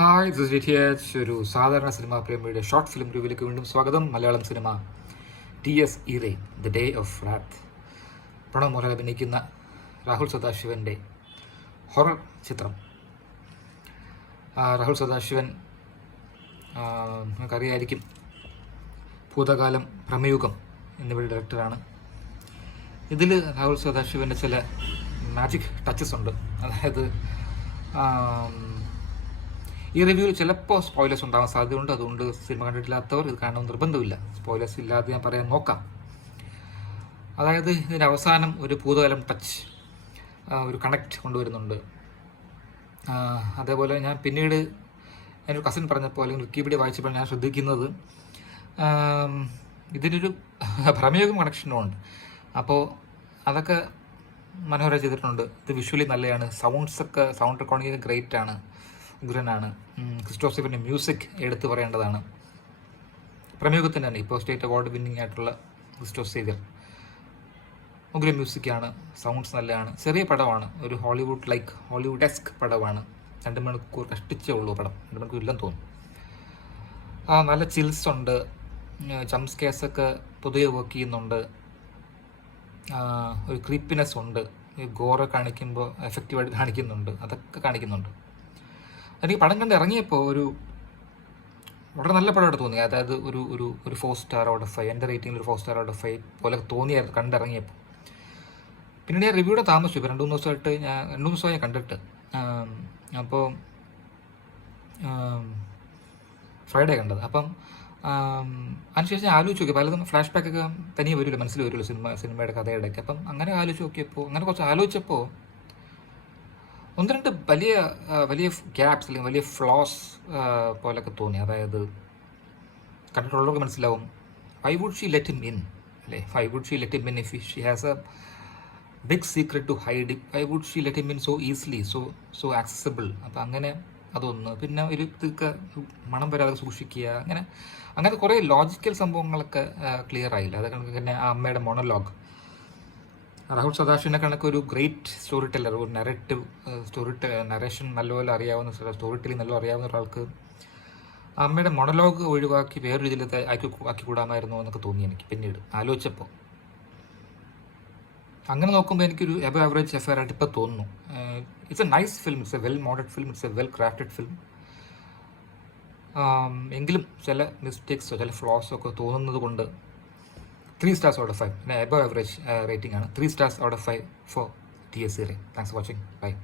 Hi this ഒരു സാധാരണ cinema പ്രേമിയുടെ ഷോർട്ട് ഫിലിം റിവ്യൂവിലേക്ക് വീണ്ടും സ്വാഗതം. മലയാളം സിനിമ ടി.എസ്. ഈറെ the day of wrath. Pranav Mohanlal അഭിനയിക്കുന്ന രാഹുൽ സദാശിവൻ്റെ ഹൊറർ ചിത്രം. രാഹുൽ സദാശിവൻ നമുക്കറിയായിരിക്കും, ഭൂതകാലം, ഭ്രമയുഗം എന്നിവയുടെ ഡയറക്ടറാണ്. ഇതിൽ രാഹുൽ സദാശിവൻ്റെ ചില മാജിക് ടച്ചസ് ഉണ്ട്. അതായത് ഈ റിവ്യൂവിൽ ചിലപ്പോൾ സ്പോയിലേഴ്സ് ഉണ്ടാകാൻ സാധ്യതയുണ്ട്. അതുകൊണ്ട് സിനിമ കണ്ടിട്ടില്ലാത്തവർ ഇത് കാണണമെന്ന് നിർബന്ധമില്ല. സ്പോയിലേഴ്സ് ഇല്ലാതെ ഞാൻ പറയാൻ നോക്കാം. അതായത് ഇതിൻ്റെ അവസാനം ഒരു ഭൂതകാലം ടച്ച്, ഒരു കണക്റ്റ് കൊണ്ടുവരുന്നുണ്ട്. അതേപോലെ ഞാൻ പിന്നീട് എൻ്റെ കസിൻ പറഞ്ഞപ്പോൾ അല്ലെങ്കിൽ വിക്കിപീഡിയ വായിച്ചപ്പോൾ ഞാൻ ശ്രദ്ധിക്കുന്നത് ഇതിനൊരു ഭ്രമയുഗം കണക്ഷനും ഉണ്ട്. അപ്പോൾ അതൊക്കെ മനോഹരം ചെയ്തിട്ടുണ്ട്. ഇത് വിഷ്വലി നല്ലതാണ്. സൗണ്ട് റെക്കോർഡിങ് ഗ്രേറ്റ് ആണ്, ഉഗ്രനാണ്. ക്രിസ്റ്റോഫറിൻ്റെ മ്യൂസിക് എടുത്തു പറയേണ്ടതാണ്. പ്രമേഹത്തിന് തന്നെ ഇപ്പോൾ സ്റ്റേറ്റ് അവാർഡ് വിന്നിങ് ആയിട്ടുള്ള ക്രിസ്റ്റോഫ് സേവ്യർ. ഉഗ്ര മ്യൂസിക്കാണ്, സൗണ്ട്സ് നല്ലതാണ്. ചെറിയ പടമാണ്, ഒരു ഹോളിവുഡെസ്ക് പടമാണ്. 2 മണിക്കൂർ കഷ്ടിച്ചേ ഉള്ളൂ പടം, 2 മണിക്കൂർ ഇല്ലെന്ന് തോന്നുന്നു. നല്ല ചിൽസ് ഉണ്ട്, ജംപ് സ്കെയർസൊക്കെ പൊതുവെ വർക്ക് ചെയ്യുന്നുണ്ട്. ഒരു ക്രീപ്പിനെസ് ഉണ്ട്, ഗോറ കാണിക്കുമ്പോൾ എഫക്റ്റീവായിട്ട് കാണിക്കുന്നുണ്ട്, അതൊക്കെ കാണിക്കുന്നുണ്ട്. എനിക്ക് പടം കണ്ട് ഇറങ്ങിയപ്പോൾ വളരെ നല്ല പടമായിട്ട് തോന്നി. അതായത് ഒരു 4 സ്റ്റാർ ഔട്ട് ഓഫ് 5, എൻ്റെ റേറ്റിംഗിൽ ഒരു 4 സ്റ്റാർ ഔട്ട് ഓഫ് 5 പോലെ തോന്നിയായിരുന്നു കണ്ടിറങ്ങിയപ്പോൾ. പിന്നീട് ഞാൻ റിവ്യൂടെ താമസിച്ചു. ഇപ്പോൾ 2-3 ദിവസമായി ഞാൻ കണ്ടിട്ട്. അപ്പോൾ ഫ്രൈഡേ കണ്ടത്. അപ്പം അതിനുശേഷം ഞാൻ ആലോചിച്ച് നോക്കി, പലതും ഫ്ലാഷ് ബാക്കൊക്കെ തനിയെ വരുമല്ലോ, മനസ്സിൽ വരുമല്ലോ സിനിമയുടെ കഥയുടെയൊക്കെ. അപ്പം അങ്ങനെ ആലോചിച്ച് നോക്കിയപ്പോൾ, അങ്ങനെ കുറച്ച് ആലോചിച്ചപ്പോൾ 1-2 വലിയ ഗ്യാപ്സ് അല്ലെങ്കിൽ വലിയ ഫ്ലോസ് പോലൊക്കെ തോന്നി. അതായത് കണ്ടിട്ടുള്ളവർക്ക് മനസ്സിലാവും, why would she let him in, അല്ലേ? Why would she let him in if she has a big secret to hide? Why would she let him in so easily, so accessible? അപ്പം അങ്ങനെ അതൊന്ന്. പിന്നെ ഒരു ഇതൊക്കെ മണം വരാതെ സൂക്ഷിക്കുക, അങ്ങനെ കുറേ ലോജിക്കൽ സംഭവങ്ങളൊക്കെ ക്ലിയർ ആയില്ല. അതൊക്കെ പിന്നെ ആ അമ്മയുടെ മൊണലോഗ്, രാഹുൽ സദാശിവനെ കണക്ക് ഒരു ഗ്രേറ്റ് സ്റ്റോറി ടെല്ലർ, ഒരു നറേഷൻ നല്ലപോലെ അറിയാവുന്ന, സ്റ്റോറി ടെല്ലിംഗ് നല്ലപോലെ അറിയാവുന്ന ഒരാൾക്ക് അമ്മയുടെ മൊണലോഗ് ഒഴിവാക്കി വേറൊരു രീതിയിൽ ആക്കിക്കൂടാമായിരുന്നു എന്നൊക്കെ തോന്നി എനിക്ക് പിന്നീട് ആലോചിച്ചപ്പോൾ. അങ്ങനെ നോക്കുമ്പോൾ എനിക്കൊരു എബവ് ആവറേജ് എഫയർ ആയിട്ട് ഇപ്പോൾ തോന്നുന്നു. It's a nice film, it's a well moulded film, it's a well crafted film. എങ്കിലും ചില മിസ്റ്റേക്സോ ചില ഫ്ലോസോ ഒക്കെ തോന്നുന്നത് കൊണ്ട് 3 stars out of 5, above average rating ആണ്. 3 stars out of 5 for T.S. ഈറെ. Thanks for watching. Bye.